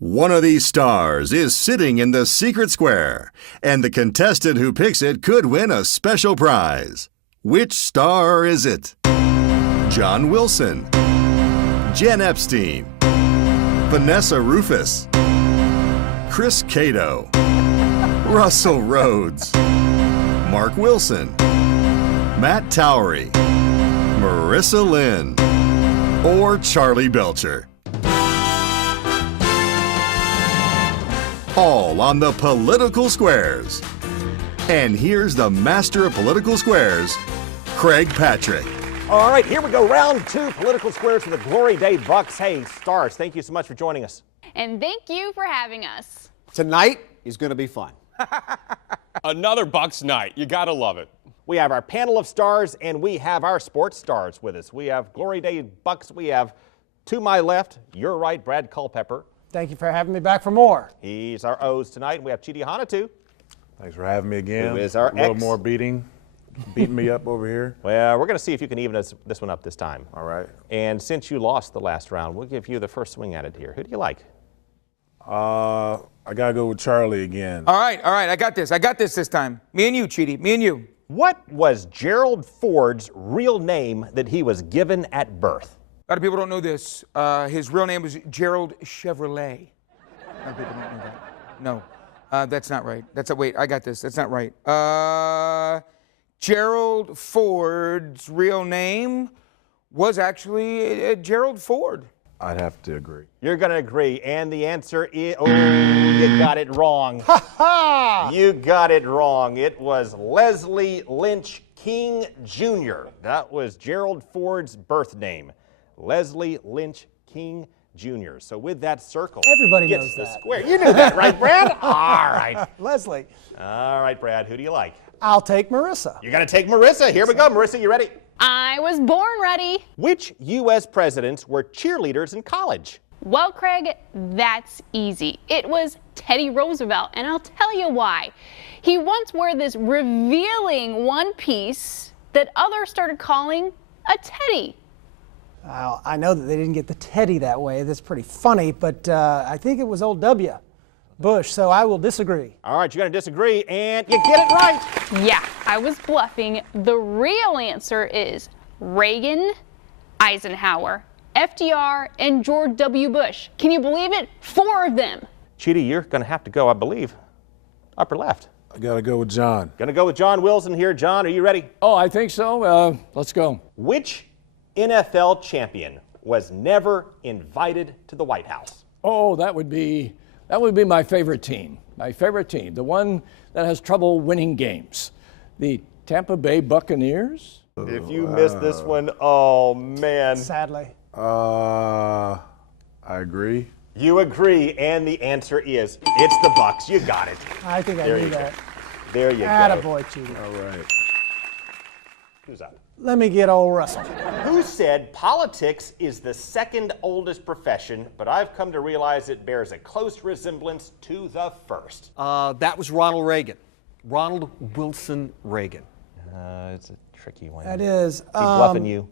One of these stars is sitting in the secret square, and the contestant who picks it could win a special prize. Which star is it? John Wilson, Jen Epstein, Vanessa Rufus, Chris Cato, Russell Rhodes, Mark Wilson, Matt Towery, Marissa Lynn, or Charlie Belcher. All on the Political Squares. And here's the master of political squares, Craig Patrick. All right, here we go. Round two, Political Squares for the Glory Day Bucs. Hey, stars, thank you so much for joining us. And thank you for having us. Tonight is going to be fun. Another Bucs night. You got to love it. We have our panel of stars, and we have our sports stars with us. We have Glory Day Bucs. We have, to my left, your right, Brad Culpepper. Thank you for having me back for more. He's our O's tonight. We have Chidi Hanatu. Thanks for having me again. Who is our A little X. more beating me up over here. Well, we're going to see if you can even this one up this time. All right. And since you lost the last round, we'll give you the first swing at it here. Who do you like? I got to go with Charlie again. All right. I got this time. Me and you, Chidi. Me and you. What was Gerald Ford's real name that he was given at birth? A lot of people don't know this. His real name was Gerald Chevrolet. A lot of people don't know that. No, that's not right. Wait, I got this. That's not right. Gerald Ford's real name was actually Gerald Ford. I'd have to agree. You're going to agree, and the answer is, oh, you got it wrong. Ha ha! You got it wrong. It was Leslie Lynch King Jr. That was Gerald Ford's birth name. Leslie Lynch King Jr. So with that circle, Everybody gets knows the that. square. You knew that, right, Brad? All right. Leslie, All right, Brad, who do you like? I'll take Marissa. You're going to take Marissa. Here we go. Marissa, you ready? I was born ready. Which U.S. presidents were cheerleaders in college? Well, Craig, that's easy. It was Teddy Roosevelt, and I'll tell you why. He once wore this revealing one piece that others started calling a teddy. I know that they didn't get the Teddy that way. That's pretty funny, but I think it was old W. Bush, so I will disagree. All right, you're going to disagree, and you get it right. Yeah, I was bluffing. The real answer is Reagan, Eisenhower, FDR, and George W. Bush. Can you believe it? 4 of them. Chidi, you're going to have to go, I believe, upper left. I got to go with John. Going to go with John Wilson here. John, are you ready? Oh, I think so. Let's go. Which NFL champion was never invited to the White House? Oh, that would be my favorite team. My favorite team, the one that has trouble winning games, the Tampa Bay Buccaneers. If you missed this one, oh man. Sadly. I agree. You agree, and the answer is it's the Bucs. You got it. I think I There knew you go. that. There you go. Attaboy, Chidi. All right. Who's up? Let me get old Russell. Who said politics is the second oldest profession, but I've come to realize it bears a close resemblance to the first? That was Ronald Reagan. Ronald Wilson Reagan. It's a tricky one. That is. Is he bluffing you?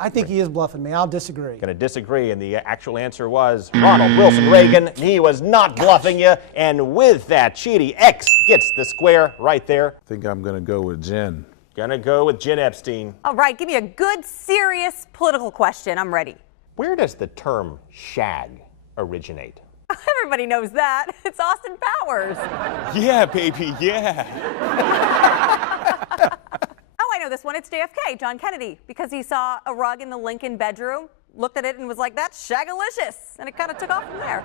I think he is bluffing me. I'll disagree. Going to disagree, and the actual answer was Ronald Wilson Reagan. He was not bluffing you, and with that, Chidi X gets the square right there. I think I'm going to go with Jen. Going to go with Jen Epstein. All right, give me a good, serious political question. I'm ready. Where does the term shag originate? Everybody knows that. It's Austin Powers. Yeah, baby, yeah. Oh, I know this one. It's JFK, John Kennedy, because he saw a rug in the Lincoln bedroom, looked at it and was like, that's shagalicious. And it kind of took off from there.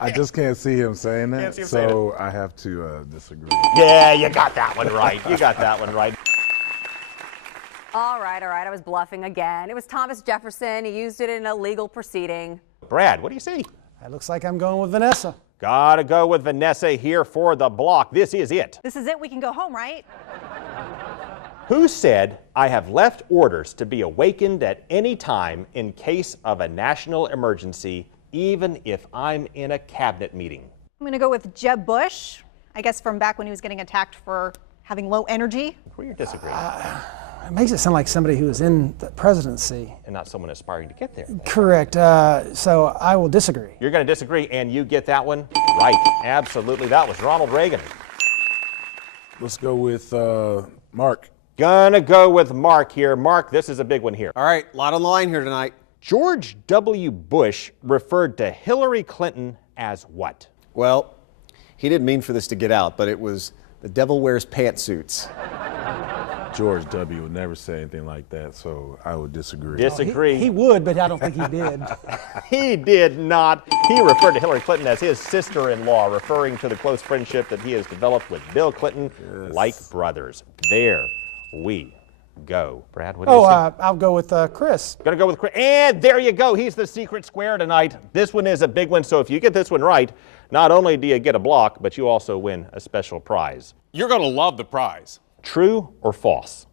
I just can't see him saying that, Can't see him saying so I have to disagree. Yeah, you got that one right. You got that one right. All right. I was bluffing again. It was Thomas Jefferson. He used it in a legal proceeding. Brad, what do you see? It looks like I'm going with Vanessa. Gotta go with Vanessa here for the block. This is it. This is it. We can go home, right? Who said, I have left orders to be awakened at any time in case of a national emergency, even if I'm in a cabinet meeting? I'm going to go with Jeb Bush, I guess from back when he was getting attacked for having low energy. Agree or disagree? It makes it sound like somebody who was in the presidency. And not someone aspiring to get there. Correct. So I will disagree. You're going to disagree, and you get that one right. Absolutely. That was Ronald Reagan. Let's go with Mark. Gonna go with Mark here. Mark, this is a big one here. All right, a lot on the line here tonight. George W. Bush referred to Hillary Clinton as what? Well, he didn't mean for this to get out, but it was the devil wears pantsuits. George W. would never say anything like that, so I would disagree. Disagree. He would, but I don't think he did. He did not. He referred to Hillary Clinton as his sister-in-law, referring to the close friendship that he has developed with Bill Clinton, like brothers. There we go. Brad, what do you say? I'll go with Chris. Gonna go with Chris. And there you go. He's the secret square tonight. This one is a big one, so if you get this one right, not only do you get a block, but you also win a special prize. You're going to love the prize. True or false?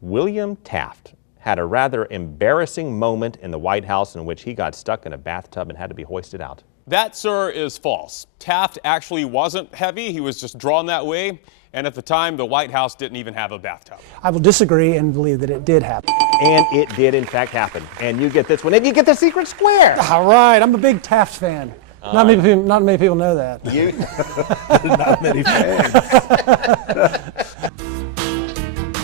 William Taft had a rather embarrassing moment in the White House in which he got stuck in a bathtub and had to be hoisted out. That, sir, is false. Taft actually wasn't heavy. He was just drawn that way. And at the time, the White House didn't even have a bathtub. I will disagree and believe that it did happen. And it did, in fact, happen. And you get this one, and you get the secret square. All right, I'm a big Taft fan. Not many people know that. Not many fans.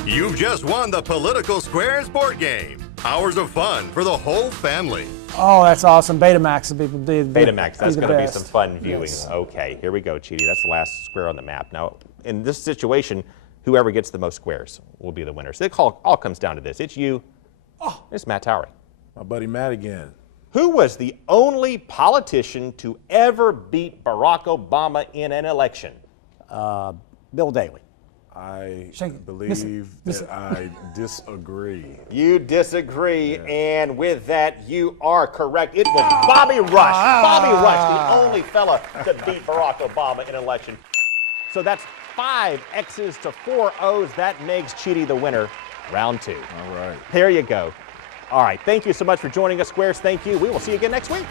You've just won the Political Squares board game. Hours of fun for the whole family. Oh, that's awesome. Betamax would be Betamax, that's going to be best. some fun viewing. Yes. Okay, here we go, Chidi. That's the last square on the map. Now, in this situation, whoever gets the most squares will be the winner. So it all comes down to this. It's you. Oh, it's Matt Towery. My buddy Matt again. Who was the only politician to ever beat Barack Obama in an election? Bill Daley. I Shake- believe that I disagree. You disagree, and with that, you are correct. It was Bobby Rush. Bobby Rush, the only fella to beat Barack Obama in an election. So that's 5 X's to 4 O's. That makes Chidi the winner. Round 2. All right. There you go. All right, thank you so much for joining us, Squares. Thank you. We will see you again next week.